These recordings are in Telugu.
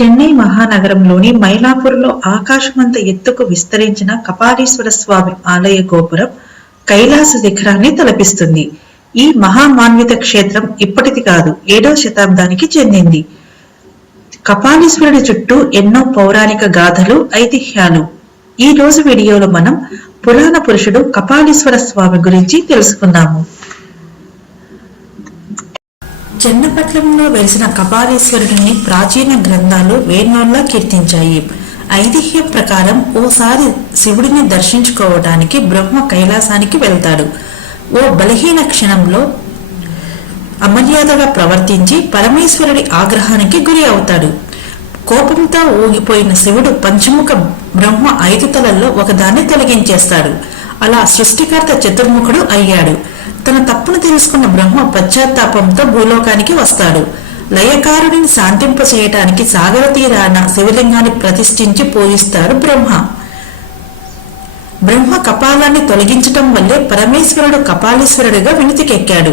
చెన్నై మహానగరంలోని మైలాపూర్లో ఆకాశమంత ఎత్తుకు విస్తరించిన కపాలీశ్వర స్వామి ఆలయ గోపురం కైలాస శిఖరాన్ని తలపిస్తుంది. ఈ మహామాన్విత క్షేత్రం ఇప్పటిది కాదు ఏడో శతాబ్దానికి చెందింది. కపాలీశ్వరుడి చుట్టూ ఎన్నో పౌరాణిక గాథలు ఐతిహ్యాలు. ఈ రోజు వీడియోలో మనం పురాణ పురుషుడు కపాలీశ్వర స్వామి గురించి తెలుసుకున్నాము చెన్నపట్నంలో వెలిసిన కపాలేశ్వరుడిని ప్రాచీన గ్రంథాలు వేర్నోల్లా కీర్తించాయి. ఐతిహ్యం ప్రకారం ఓసారి శివుడిని దర్శించుకోవడానికి బ్రహ్మ కైలాసానికి వెళ్తాడు. ఓ బలహీన క్షణంలో అమర్యాదగా ప్రవర్తించి పరమేశ్వరుడి ఆగ్రహానికి గురి అవుతాడు. కోపంతో ఊగిపోయిన శివుడు పంచముఖ బ్రహ్మ ఐదు తలల్లో ఒకదాన్ని తొలగించేస్తాడు. అలా సృష్టికర్త చతుర్ముఖుడు అయ్యాడు. తన తప్పును తెలుసుకున్న బ్రహ్మ పశ్చాత్తాపంతో భూలోకానికి వస్తాడు. లయకారుడిని శాంతింప చేయటానికి సాగర తీరాన శివలింగాన్ని ప్రతిష్ఠించి పూజిస్తాడు బ్రహ్మ. బ్రహ్మ కపాలాన్ని తొలగించటం వల్లే పరమేశ్వరుడు కపాలీశ్వరుడిగా వినితికెక్కాడు.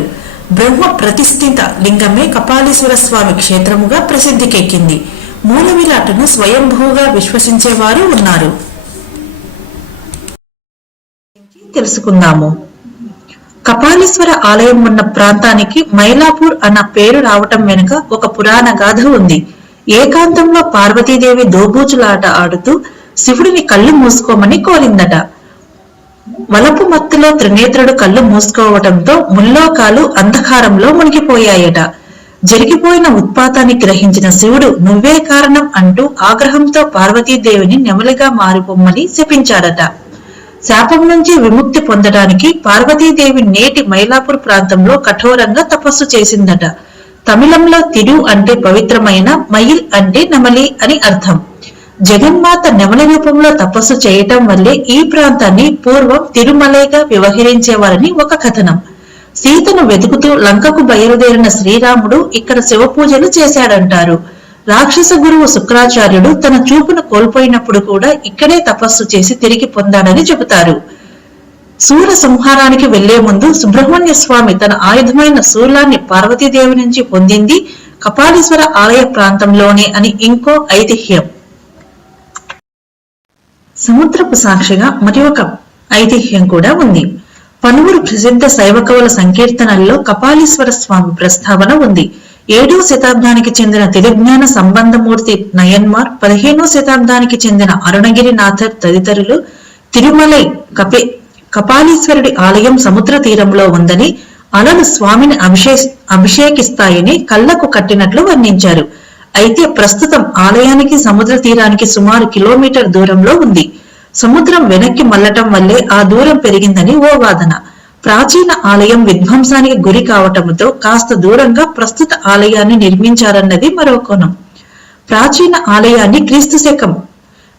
బ్రహ్మ ప్రతిష్ఠిత లింగమే కపాలీశ్వర స్వామి క్షేత్రముగా ప్రసిద్ధికెక్కింది. మూల విరాటను స్వయంభూగా విశ్వసించేవారు ఉన్నారు. తెలుసుకుందాము. కపాలీశ్వర ఆలయం ఉన్న ప్రాంతానికి మైలాపూర్ అన్న పేరు రావటం వెనుక ఒక పురాణ గాథ ఉంది. ఏకాంతంలో పార్వతీదేవి దోబూచులాట ఆడుతూ శివుడిని కళ్ళు మూసుకోమని కోరిందట. వలపు మత్తులో త్రినేత్రుడు కళ్ళు మూసుకోవటంతో ముల్లోకాలు అంధకారంలో మునిగిపోయాయట. జరిగిపోయిన ఉత్పాతాన్ని గ్రహించిన శివుడు నువ్వే కారణం అంటూ ఆగ్రహంతో పార్వతీదేవిని నెమలిగా మారిపోమ్మని శపించాడట. శాపం నుంచి విముక్తి పొందడానికి పార్వతీదేవి నేటి మైలాపూర్ ప్రాంతంలో కఠోరంగా తపస్సు చేసిందట. తమిళంలో తిరు అంటే పవిత్రమైన మయిల్ అంటే నెమలి అని అర్థం. జగన్మాత నెమలి రూపంలో తపస్సు చేయటం వల్లే ఈ ప్రాంతాన్ని పూర్వం తిరుమలైగా వ్యవహరించేవారని ఒక కథనం. సీతను వెతుకుతూ లంకకు బయలుదేరిన శ్రీరాముడు ఇక్కడ శివ పూజలు చేశాడంటారు. రాక్షస గురువు శుక్రాచార్యుడు తన చూపును కోల్పోయినప్పుడు కూడా ఇక్కడే తపస్సు చేసి తిరిగి పొందాడని చెబుతారు. సూర సంహారానికి వెళ్ళే ముందు సుబ్రహ్మణ్య స్వామి తన ఆయుధమైన శూలాన్ని పార్వతీదేవి నుంచి పొందింది కపాలీశ్వర ఆలయ ప్రాంతంలోనే అని ఇంకో ఐతిహ్యం. సముద్రపు సాక్షిగా మరి ఒక ఐతిహ్యం కూడా ఉంది. పలువురు ప్రసిద్ధ శైవకవుల సంకీర్తనల్లో కపాలీశ్వర స్వామి ప్రస్తావన ఉంది. ఏడో శతాబ్దానికి చెందిన తిరుజ్ఞాన సంబంధమూర్తి నయన్మార్ పదిహేనో శతాబ్దానికి చెందిన అరుణగిరినాథర్ తదితరులు తిరుమలై కపే కపాలీశ్వరుడి ఆలయం సముద్ర తీరంలో ఉందని అలలు స్వామిని అభిషే అభిషేకిస్తాయని కళ్ళకు కట్టినట్లు వర్ణించారు. అయితే ప్రస్తుతం ఆలయానికి సముద్ర తీరానికి సుమారు కిలోమీటర్ దూరంలో ఉంది. సముద్రం వెనక్కి మల్లటం వల్లే ఆ దూరం పెరిగిందని ఓ వాదన. ప్రాచీన ఆలయం విధ్వంసానికి గురి కావటంతో కాస్త దూరంగా ప్రస్తుత ఆలయాన్ని నిర్మించారన్నది మరో కోణం. ప్రాచీన ఆలయాన్ని క్రీస్తు శకం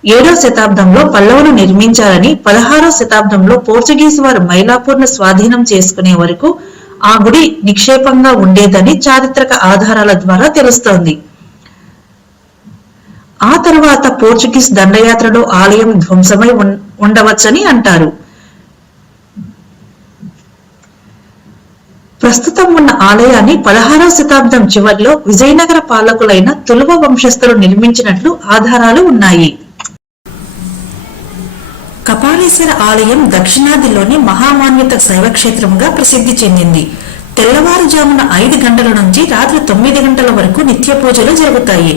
ఏడో శతాబ్దంలో పల్లవులు నిర్మించారని పదహారో శతాబ్దంలో పోర్చుగీస్ వారు మైలాపూర్ను స్వాధీనం చేసుకునే వరకు ఆ గుడి నిక్షేపంగా ఉండేదని చారిత్రక ఆధారాల ద్వారా తెలుస్తోంది. ఆ తర్వాత పోర్చుగీస్ దండయాత్రలో ఆలయం ధ్వంసమై ఉండవచ్చని అంటారు. ప్రస్తుతం ఉన్న ఆలయాన్ని పదహారవ శతాబ్దం చివర్లో విజయనగర పాలకులైన తులువ వంశస్థులు నిర్మించినట్లు ఆధారాలు ఉన్నాయి. కపాలేశ్వర ఆలయం దక్షిణాదిలోని మహామాన్యత శైవక్షేత్రంగా ప్రసిద్ధి చెందింది. తెల్లవారుజామున ఐదు గంటల నుంచి రాత్రి తొమ్మిది గంటల వరకు నిత్య పూజలు జరుగుతాయి.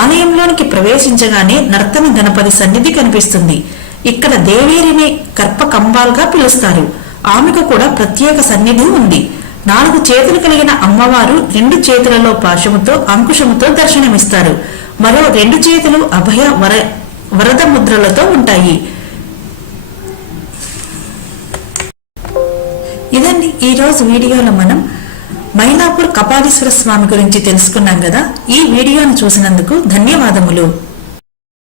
ఆలయంలోనికి ప్రవేశించగానే నర్తన గణపతి సన్నిధి కనిపిస్తుంది. ఇక్కడ దేవేరిని కర్ప కంబాల్గా పిలుస్తారు. ఆమెకు కూడా ప్రత్యేక సన్నిధి ఉంది. నాలుగు చేతులు కలిగిన అమ్మవారు రెండు చేతులలో పాశముతో అంకుశముతో దర్శనమిస్తారు. మరో రెండు చేతులు అభయ వర వరద ముద్రలతో ఉంటాయి. ఇదండి ఈ రోజు వీడియోలో మనం మైలాపూర్ కపాలీశ్వర స్వామి గురించి తెలుసుకున్నాం కదా. ఈ వీడియోను చూసినందుకు ధన్యవాదములు.